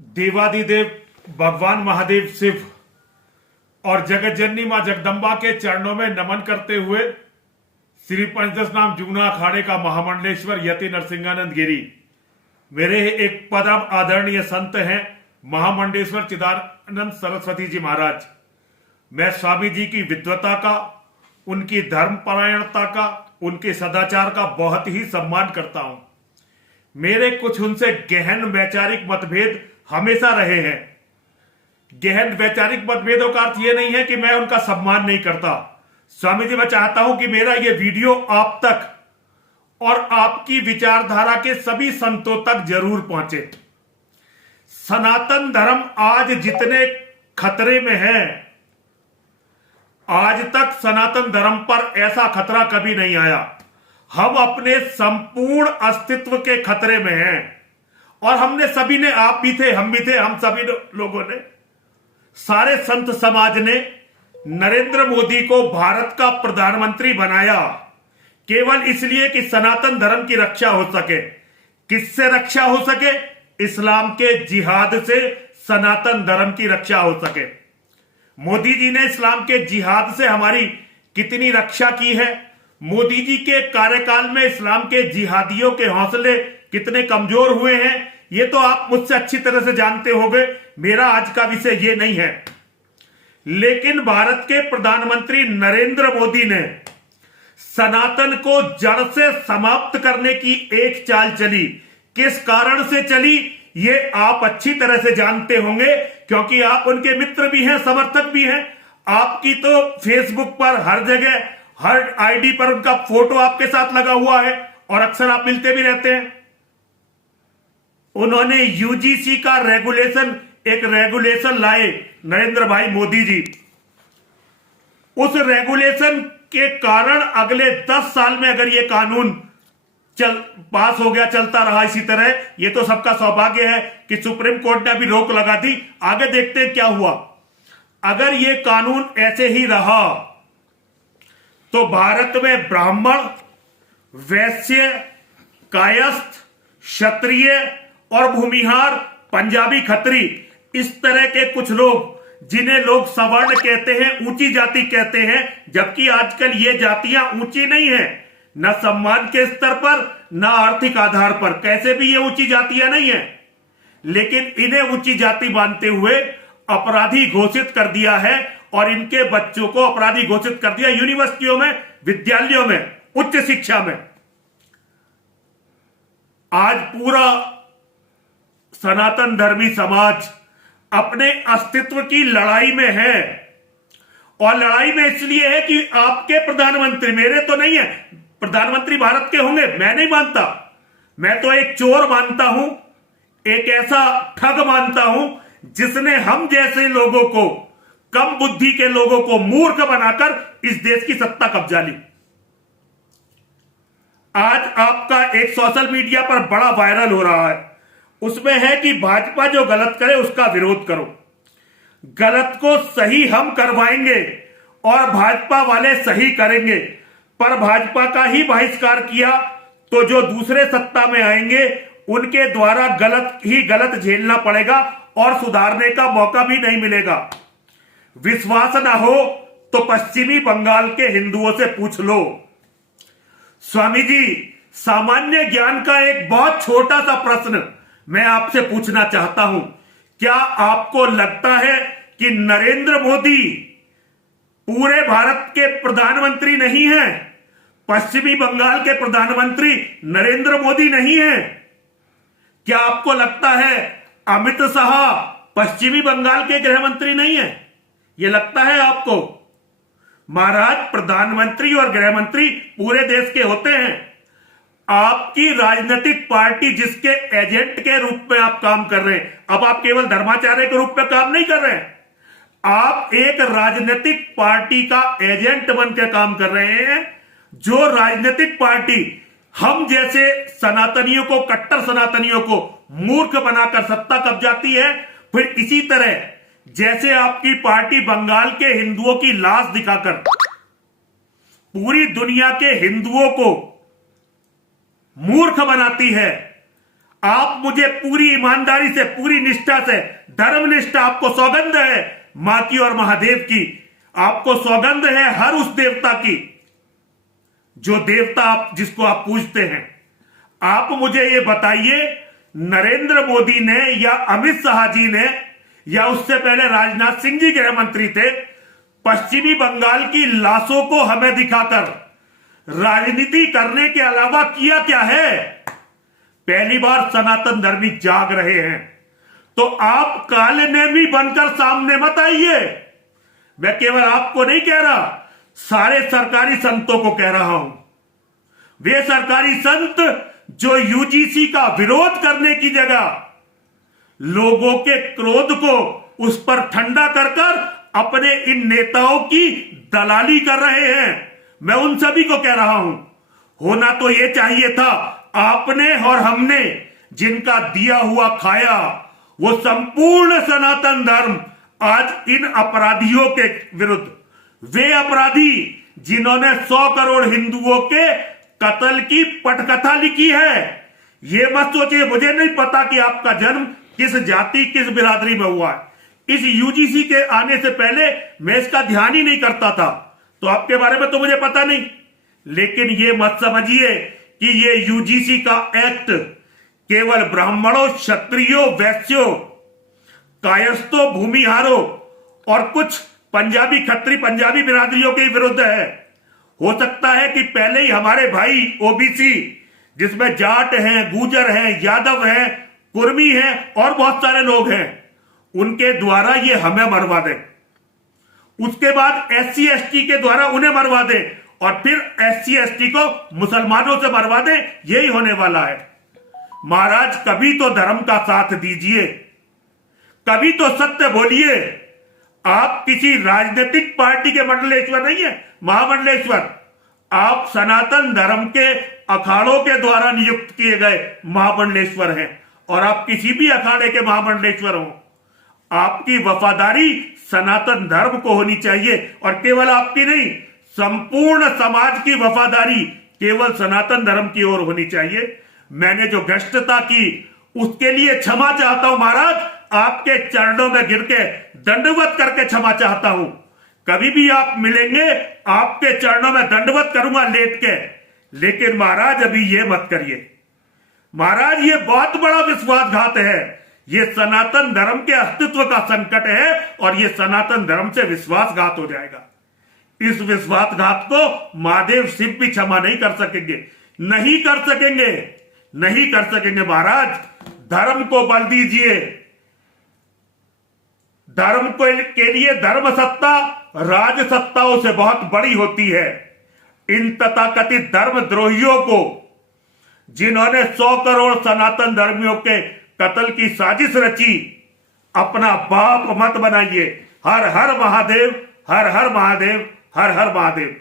देवादिदेव भगवान महादेव शिव और जगत जननी मां जगदम्बा के चरणों में नमन करते हुए श्री पंचदश नाम जुगना अखाड़े का महामंडलेश्वर यति नरसिंहानंद गिरी मेरे एक परम आदरणीय संत हैं महामंडलेश्वर चिदानंद सरस्वती जी महाराज। मैं स्वामी जी की विद्वता का, उनकी धर्मपरायणता का, उनके सदाचार का बहुत ही सम्मान करता हूं। मेरे कुछ उनसे गहन वैचारिक मतभेद हमेशा रहे हैं। गहन वैचारिक मतभेदों का अर्थ यह नहीं है कि मैं उनका सम्मान नहीं करता। स्वामी जी, मैं चाहता हूं कि मेरा यह वीडियो आप तक और आपकी विचारधारा के सभी संतों तक जरूर पहुंचे। सनातन धर्म आज जितने खतरे में है, आज तक सनातन धर्म पर ऐसा खतरा कभी नहीं आया। हम अपने संपूर्ण अस्तित्व के खतरे में हैं और हमने सभी ने, आप भी थे, हम भी थे, हम सभी लोगों ने, सारे संत समाज ने नरेंद्र मोदी को भारत का प्रधानमंत्री बनाया केवल इसलिए कि सनातन धर्म की रक्षा हो सके। किससे रक्षा हो सके? इस्लाम के जिहाद से सनातन धर्म की रक्षा हो सके। मोदी जी ने इस्लाम के जिहाद से हमारी कितनी रक्षा की है? मोदी जी के कार्यकाल में इस्लाम के जिहादियों के हौसले कितने कमजोर हुए हैं, ये तो आप मुझसे अच्छी तरह से जानते होंगे। मेरा आज का विषय ये नहीं है। लेकिन भारत के प्रधानमंत्री नरेंद्र मोदी ने सनातन को जड़ से समाप्त करने की एक चाल चली। किस कारण से चली ये आप अच्छी तरह से जानते होंगे, क्योंकि आप उनके मित्र भी हैं, समर्थक भी हैं। आपकी तो फेसबुक पर हर जगह, हर आईडी पर उनका फोटो आपके साथ लगा हुआ है और अक्सर आप मिलते भी रहते हैं। उन्होंने यूजीसी का एक रेगुलेशन लाए नरेंद्र भाई मोदी जी। उस रेगुलेशन के कारण अगले 10 साल में अगर ये कानून पास हो गया, चलता रहा इसी तरह, ये तो सबका सौभाग्य है कि सुप्रीम कोर्ट ने अभी रोक लगा दी। आगे देखते हैं क्या हुआ। अगर ये कानून ऐसे ही रहा तो भारत में ब्राह्मण, वैश्य, कायस्थ, क्षत्रिय और भूमिहार, पंजाबी खत्री, इस तरह के कुछ लोग जिन्हें लोग सवर्ण कहते हैं, ऊंची जाति कहते हैं, जबकि आजकल ये जातियां ऊंची नहीं है, न सम्मान के स्तर पर न आर्थिक आधार पर, कैसे भी ये ऊंची जातियां नहीं है, लेकिन इन्हें ऊंची जाति मानते हुए अपराधी घोषित कर दिया है और इनके बच्चों को अपराधी घोषित कर दिया यूनिवर्सिटियों में, विद्यालयों में, उच्च शिक्षा में। आज पूरा सनातन धर्मी समाज अपने अस्तित्व की लड़ाई में है और लड़ाई में इसलिए है कि आपके प्रधानमंत्री, मेरे तो नहीं है, प्रधानमंत्री भारत के होंगे, मैं नहीं मानता। मैं तो एक चोर मानता हूं, एक ऐसा ठग मानता हूं जिसने हम जैसे लोगों को, कम बुद्धि के लोगों को मूर्ख बनाकर इस देश की सत्ता कब्जा ली। आज आपका एक सोशल मीडिया पर बड़ा वायरल हो रहा है, उसमें है कि भाजपा जो गलत करे उसका विरोध करो। गलत को सही हम करवाएंगे और भाजपा वाले सही करेंगे, पर भाजपा का ही बहिष्कार किया तो जो दूसरे सत्ता में आएंगे उनके द्वारा गलत झेलना पड़ेगा और सुधारने का मौका भी नहीं मिलेगा। विश्वास ना हो तो पश्चिमी बंगाल के हिंदुओं से पूछ लो। स्वामी जी, सामान्य ज्ञान का एक बहुत छोटा सा प्रश्न मैं आपसे पूछना चाहता हूं। क्या आपको लगता है कि नरेंद्र मोदी पूरे भारत के प्रधानमंत्री नहीं हैं? पश्चिमी बंगाल के प्रधानमंत्री नरेंद्र मोदी नहीं हैं? क्या आपको लगता है अमित शाह पश्चिमी बंगाल के गृह मंत्री नहीं है? यह लगता है आपको? महाराज, प्रधानमंत्री और गृह मंत्री पूरे देश के होते हैं। आपकी राजनीतिक पार्टी जिसके एजेंट के रूप में आप काम कर रहे हैं, अब आप केवल धर्माचार्य के रूप में काम नहीं कर रहे हैं, आप एक राजनीतिक पार्टी का एजेंट बनकर काम कर रहे हैं। जो राजनीतिक पार्टी हम जैसे सनातनियों को, कट्टर सनातनियों को मूर्ख बनाकर सत्ता कब्जाती है, फिर इसी तरह जैसे आपकी पार्टी बंगाल के हिंदुओं की लाश दिखाकर पूरी दुनिया के हिंदुओं को मूर्ख बनाती है, आप मुझे पूरी ईमानदारी से, पूरी निष्ठा से, धर्मनिष्ठा, आपको सौगंध है मां की और महादेव की, आपको सौगंध है हर उस देवता की जो देवता आप जिसको आप पूजते हैं। आप मुझे ये बताइए, नरेंद्र मोदी ने या अमित शाह जी ने या उससे पहले राजनाथ सिंह जी गृह मंत्री थे, पश्चिमी बंगाल की लाशों को हमें दिखाकर राजनीति करने के अलावा किया क्या है? पहली बार सनातन धर्मी जाग रहे हैं, तो आप काले नेमी बनकर सामने मत आइए। मैं केवल आपको नहीं कह रहा, सारे सरकारी संतों को कह रहा हूं। वे सरकारी संत जो यूजीसी का विरोध करने की जगह लोगों के क्रोध को उस पर ठंडा कर कर अपने इन नेताओं की दलाली कर रहे हैं, मैं उन सभी को कह रहा हूं, होना तो यह चाहिए था, आपने और हमने जिनका दिया हुआ खाया, वो संपूर्ण सनातन धर्म आज इन अपराधियों के विरुद्ध, वे अपराधी जिन्होंने 100 करोड़ हिंदुओं के कत्ल की पटकथा लिखी है। ये मत सोचिए, मुझे नहीं पता कि आपका जन्म किस जाति, किस बिरादरी में हुआ है। इस यूजीसी के आने से पहले मैं इसका ध्यान ही नहीं करता था, तो आपके बारे में तो मुझे पता नहीं। लेकिन ये मत समझिए कि ये यूजीसी का एक्ट केवल ब्राह्मणों, क्षत्रियों, वैश्यों, कायस्थों, भूमिहारों और कुछ पंजाबी, खत्री पंजाबी बिरादरियों के विरुद्ध है। हो सकता है कि पहले ही हमारे भाई ओबीसी, जिसमें जाट हैं, गुर्जर हैं, यादव हैं, कुर्मी हैं और बहुत सारे लोग हैं, उनके द्वारा ये हमें मरवा दें, उसके बाद एससी एसटी के द्वारा उन्हें मरवा दें और फिर एससी एसटी को मुसलमानों से मरवा दें, यही होने वाला है। महाराज, कभी तो धर्म का साथ दीजिए, कभी तो सत्य बोलिए। आप किसी राजनीतिक पार्टी के मंडलेश्वर नहीं है, महामंडलेश्वर। आप सनातन धर्म के अखाड़ों के द्वारा नियुक्त किए गए महामंडलेश्वर हैं, और आप किसी भी अखाड़े के महामंडलेश्वर हो, आपकी वफादारी सनातन धर्म को होनी चाहिए, और केवल आपकी नहीं, संपूर्ण समाज की वफादारी केवल सनातन धर्म की ओर होनी चाहिए। मैंने जो भ्रष्टता की उसके लिए क्षमा चाहता हूं महाराज, आपके चरणों में गिर के दंडवत करके क्षमा चाहता हूं। कभी भी आप मिलेंगे, आपके चरणों में दंडवत करूंगा लेट के। लेकिन महाराज, अभी ये मत करिए महाराज, ये बहुत बड़ा विश्वासघात है, ये सनातन धर्म के अस्तित्व का संकट है, और ये सनातन धर्म से विश्वासघात हो जाएगा। इस विश्वासघात को महादेव शिव भी क्षमा नहीं कर सकेंगे, नहीं कर सकेंगे, नहीं कर सकेंगे। महाराज, धर्म को बल दीजिए। धर्म के लिए धर्म सत्ता राज सत्ताओं से बहुत बड़ी होती है। इन तथाकथित धर्म द्रोहियों को, जिन्होंने 100 करोड़ सनातन धर्मियों के कत्ल की साजिश रची, अपना बाप मत बनाइए। हर हर महादेव, हर हर महादेव, हर हर महादेव।